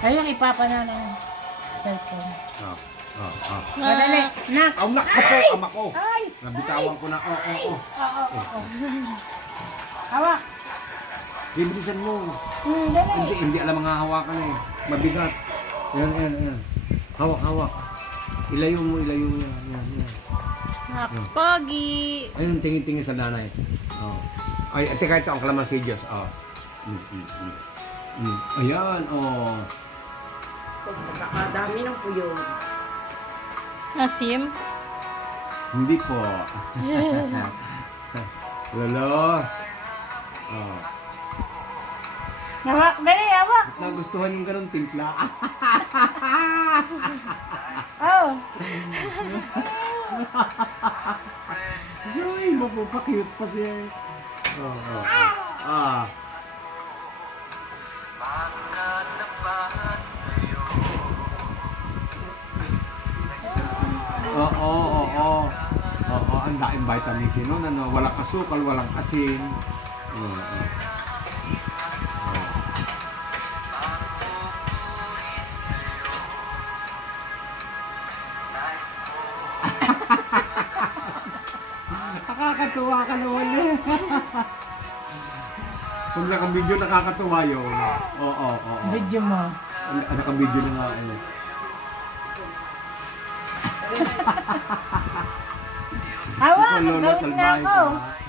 Ayun, ipapa na lang yung cellphone. Oh, oh, oh. Madali. Nak. Ang nak ako, ama ko. Ay! Nabitawan ko na. Oo. Hawak. Bibilisan mo. Dali. Hindi alam mga hawakan eh. Mabigat. Yan, yan, yan. Hawak, hawak. Ilayo mo. Yan. Naks, Pogi. Ayun, tingin-tingin sa nanay. Oh. Ay, teka, ito ang kalamansi Diyos. Oh. Ayan, oh. Pagkakadami ng puyo. Asim. Hindi po. Lolo. Oh. Hawak. Dali, hawak. Ba't nagustuhan yung ganun timpla? Oh. Ay, mapapakute pa siya. Oh. Ah. Oo. Ang daing vitamin C nun, ano, walang asukal, walang asin. Oo. Nakakatuwa ka naman eh. Kung nakabidyo, nakakatuwa yun. Oo. Video mo. Nakabidyo na nga. Ano. Hawak. Ikaw, Lola, Gawin na salbahe ako. ka.